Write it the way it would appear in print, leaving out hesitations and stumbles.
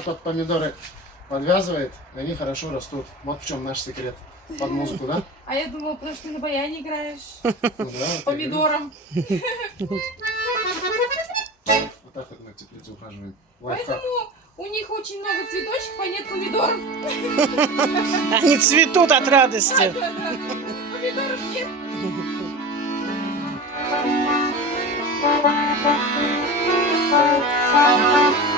так вот помидоры подвязывает, и они хорошо растут. Вот в чем наш секрет. Под музыку, да? А я думала, потому что ты на баяне играешь. Ну да, Помидором. вот так вот мы теплицу ухаживаем. Лайфхак. Поэтому у них очень много цветочков, а нет помидоров. Они цветут от радости. Да. Помидоров нет. Thank you.